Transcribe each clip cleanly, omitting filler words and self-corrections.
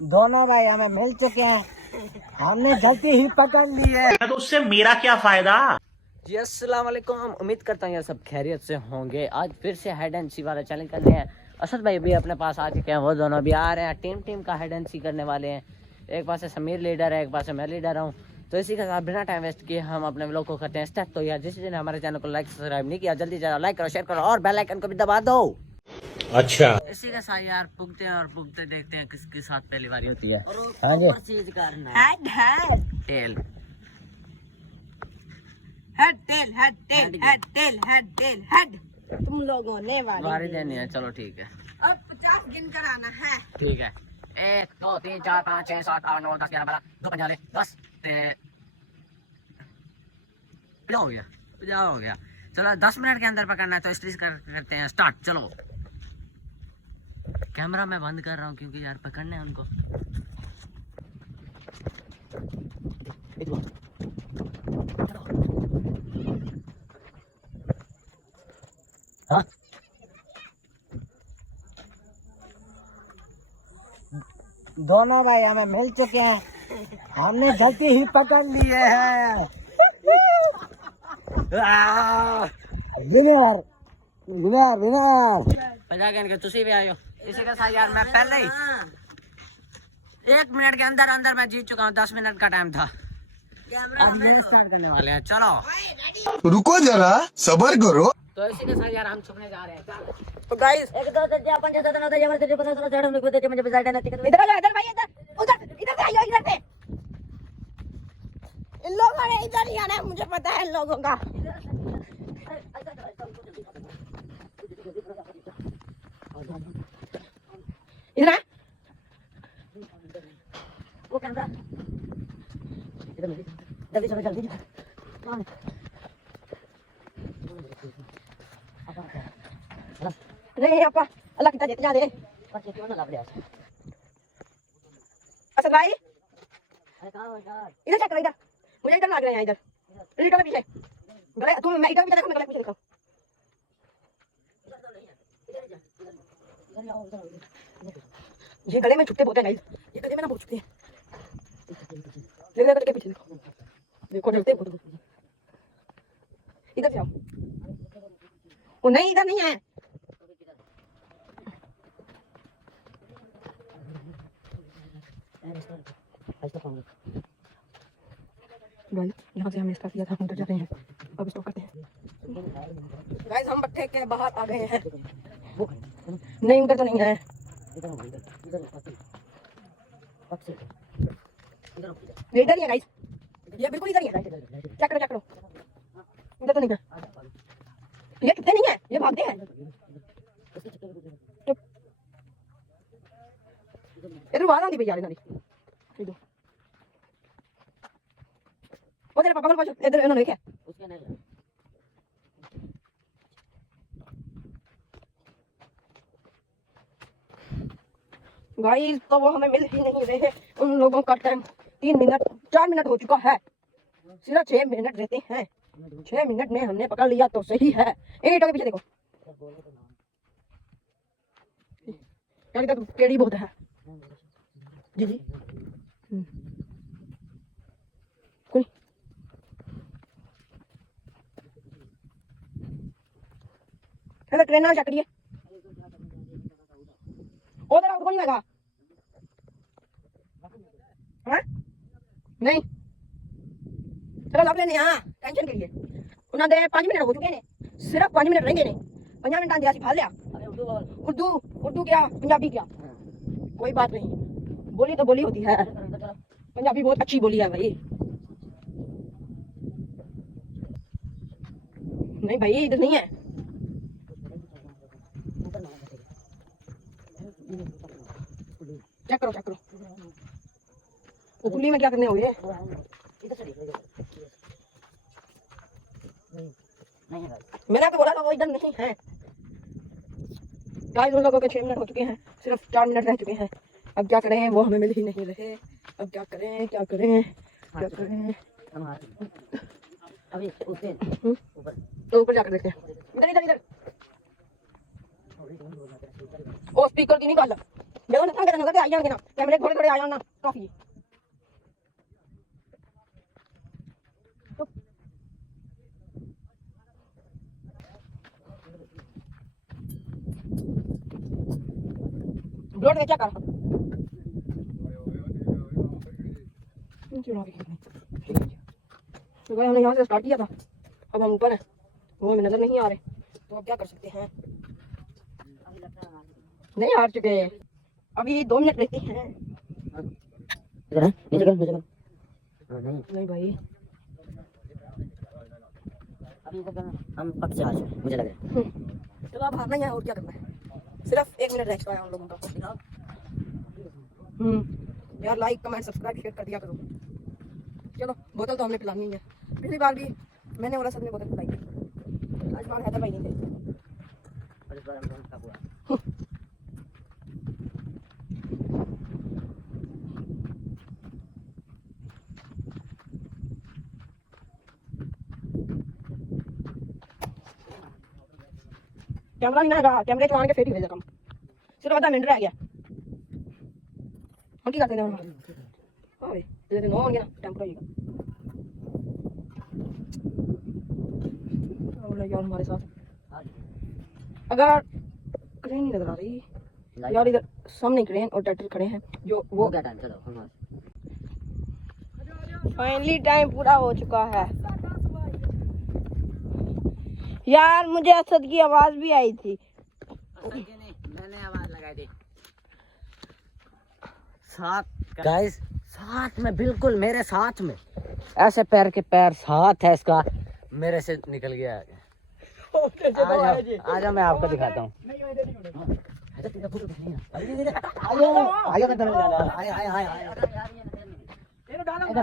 दोनों भाई हमें मिल चुके हैं, हमने गलती ही पकड़ ली है। तो उससे मेरा क्या फायदा। जी अस्सलाम वालेकुम। हम उम्मीद करता हूँ यार सब खैरियत से होंगे। आज फिर से हेड एंड सी वाला चैलेंज करने हैं। असद भाई भी अपने पास आ चुके हैं, वो दोनों भी आ रहे हैं। टीम का हेड एंड सी करने वाले हैं। एक पास से समीर लीडर है, एक पास से मैं लीडर हूँ। तो इसी के साथ बिना टाइम वेस्ट किए हम अपने व्लॉग को करते हैं स्टार्ट। तो यार जिस ने हमारे चैनल को लाइक सब्सक्राइब नहीं किया, जल्दी से लाइक करो, शेयर करो और बेल आइकन को भी दबा दो। अच्छा इसी के साथ यार पुगते हैं और पुगते देखते हैं किसके साथ पहली बारी होती है। हाँ जी। चीज करना है टेल हेड। तुम लोगों ने बारी देनी है। चलो ठीक है, अब 50 गिन कर आना है। ठीक है। 1 2 3 4 5 6 7 8 9 10 11 12 2 50 10 50 हो गया, 50 हो गया। चलो 10 मिनट के अंदर पकड़ना है, तो इसलिए करते हैं स्टार्ट। चलो कैमरा मैं बंद कर रहा हूँ क्योंकि यार पकड़ने हैं उनको। हाँ दोनों भाई हमें मिल चुके हैं, हमने गलती ही पकड़ ली है। Winner winner winner. बजा के इनके तुसी भी आयो। इसी के साथ यार मैं पहले ही 1 मिनट के अंदर अंदर मैं जीत चुका हूँ। 10 मिनट का टाइम था। अब ये स्टार्ट करने वाले वाले हैं, चलो रुको जरा सबर करो। तो इसी के साथ यार हम छुपने जा रहे हैं। तो गाइस एक दो तीन चार पाँच छह सात आठ नौ दस ग्यारह बारह तेरह चौदह पंद्रह सोलह सत्रह अठारह उन्नीस बीस इक्कीस बाईस तेईस चौबीस इधर आ जाओ, इधर भाई, इधर उधर इधर से आइए, इधर से। इन लोगों ने इधर ही आना है, मुझे पता है इन लोगों का। इधर आ। वो कैमरा जल्दी चलो जल्दी। नहीं आपा अल्लाह कितना जीत जा दे। असद भाई इधर चेक करो, इधर मुझे इधर लग रहे हैं, इधर इधर पीछे गले तुम। मैं इधर पीछे देखो, मैं गले पीछे देखो। ये गले में छुपते बहुत है गाइस, ये गले में ना बहुत छुपते हैं। देखो देखो पीछे देखो, देखो डरते बहुत। इधर से आओ। वो नहीं, इधर नहीं है। यहाँ से हमने स्टार्ट किया था, हम उधर जा रहे हैं। अब स्टॉप करते हैं गाइस। हम भट्टे के बाहर आ गए हैं। नहीं उधर तो नहीं है। ये इधर ही है गाइस, ये बिल्कुल इधर ही है। चेक करो चेक करो, इधर तो नहीं है। ये कितने नहीं है, ये भागते हैं। इधर आवाज आती भैया इधर। वो तेरे पापा को इधर इन्होंने देखा उसके नहीं है। गाइस। तो वो हमें मिल ही नहीं रहे। उन लोगों का टाइम 3 मिनट 4 मिनट हो चुका है, सिर्फ 6 मिनट रहते हैं। 6 मिनट में हमने पकड़ लिया तो सही है। एक के पीछे देखो, यार इधर टेढ़ी बहुत है। जी जी कोई अगर ट्रेन ना चकड़िए उधर आउट को नहीं लगा। हाँ नहीं चलो लग लेने। हाँ टेंशन के लिए उन्होंने 5 मिनट हो चुके हैं, सिर्फ 5 मिनट रहेंगे ने। 50 मिनट आंधिया सिखा लिया। उर्दू उर्दू क्या पंजाबी क्या, कोई बात नहीं, बोली तो बोली होती है। पंजाबी बहुत अच्छी बोली है भाई। नहीं भाई इधर नहीं है। चेक करो चेक करो, वो पुली में क्या करने हो गए। मैंने तो बोला था वो इधर नहीं है। गाइस उन लोगों के 6 मिनट हो चुके हैं, सिर्फ 4 मिनट रह चुके हैं। अब क्या करें, वो हमें मिल ही नहीं रहे। अब क्या करें क्या करें क्या करें। अभी उसके तो ऊपर जाकर देखते हैं। इधर इधर इधर, ओ स्पीकर की निकाल देखो ना तंग करके आ जाएंगे ना कैमरे थोड़े थोड़े आ जाना काफी ब्लड क्या कर तो भाई हमने यहाँ से स्टार्ट किया था अब हम ऊपर हैं वो हमें नजर नहीं आ रहे तो अब क्या कर सकते हैं नहीं हार चुके अभी 2 मिनट रहते हैं नहीं भाई अभी हम पक से आ चुके मुझे लग रहा है। चलो अब हारना ही है और क्या करना है सिर्फ 1 मिनट एक्स्ट्रा है हम लोगों का यार लाइक कमेंट सब्सक्राइब शेयर कर दिया करो चलो बोतल तो हमने पिलानी है पिछली बार भी मैंने और असद ने बोतल पिलाई थी आज बार हैदर भाई नहीं थे और इस बार हम दोनों का हुआ कैमरा नहीं ना कैमरे चलाने के फेट ही भेजा कम सिर्फ आधा मिनट रह गया हम क्या करते हैं हां भाई जैसे 9 हो गया टेंपो आएगा और यार हमारे साथ अगर क्रेन नहीं नजर आ रही यार इधर सामने क्रेन और ट्रैक्टर खड़े हैं जो वो क्या टाइम चलो हम फाइनली टाइम पूरा हो चुका है यार मुझे असद की आवाज भी आई थी मैंने आवाज लगाई थी साथ गाइस साथ में बिल्कुल मेरे साथ में ऐसे पैर के पैर साथ है इसका मेरे से निकल गया है आ जाओ मैं आपको दिखाता हूँ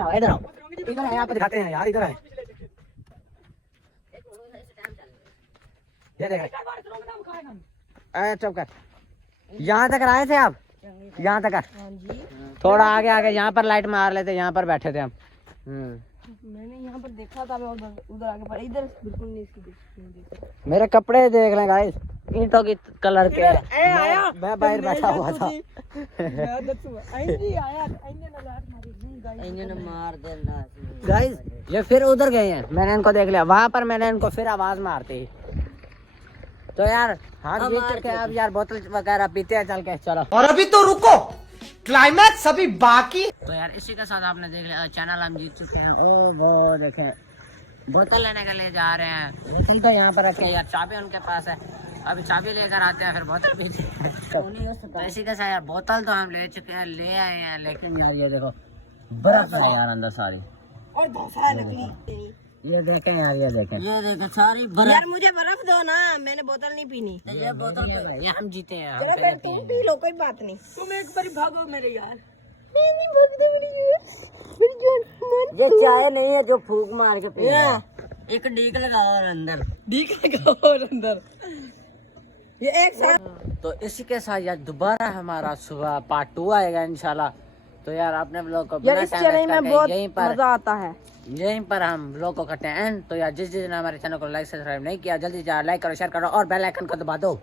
इधर आओ यहाँ पे दिखाते हैं यार इधर है ये देख चुप कर यहाँ तक आए थे आप यहाँ तक थोड़ा आगे आगे यहाँ पर लाइट मार लेते यहाँ पर बैठे थे हम मैंने यहाँ पर देखा था मैं उधर आगे पर इधर बिल्कुल नहीं इसकी मेरे कपड़े देख लें गाइस ईंटों की कलर के मैं बाहर बैठा हुआ था गाइस ये फिर उधर गए हैं मैंने इनको देख लिया वहां पर मैंने इनको फिर आवाज मारती तो यार हाथ जीत चुके हैं अब यार बोतल वगैरह पीते हैं चल के चलो और अभी तो रुको क्लाइमैक्स अभी बाकी। तो यार इसी के साथ आपने देख लिया चैनल हम जीत चुके हैं ओ वो देखें बोतल लेने के लिए जा रहे हैं बोतल तो यहाँ पर रखे यार चाबी उनके पास है अभी चाबी लेकर आते हैं फिर बोतल पीते हैं तो इसी के साथ यार बोतल तो हम ले चुके हैं ले आए हैं लेकिन यार ये देखो बर्फ है यार अंदर सारी और धोखा नकली ये देखें यार ये देखें सारी यार मुझे बर्फ दो ना मैंने बोतल नहीं पीनी ये बोतल ये हम जीते हैं हम चलो पहले फिर तुम पिए पी लो कोई बात नहीं तुम एक बार भागो मेरे यार ये चाय नहीं है जो फूक मार के पी एक डीक लगाओ और अंदर डीक लगाओ और अंदर ये एक साथ तो इसी के साथ यार दोबारा हमारा सुबह पार्ट 2 आएगा इंशाल्लाह तो यार आपने लोग को यार इस चैनल में बहुत मजा आता है यहीं पर हम लोग को करते हैं एंड तो यार जिस ने हमारे चैनल को लाइक सब्सक्राइब नहीं किया जल्दी से लाइक करो शेयर करो और बेल आइकन को दबा दो।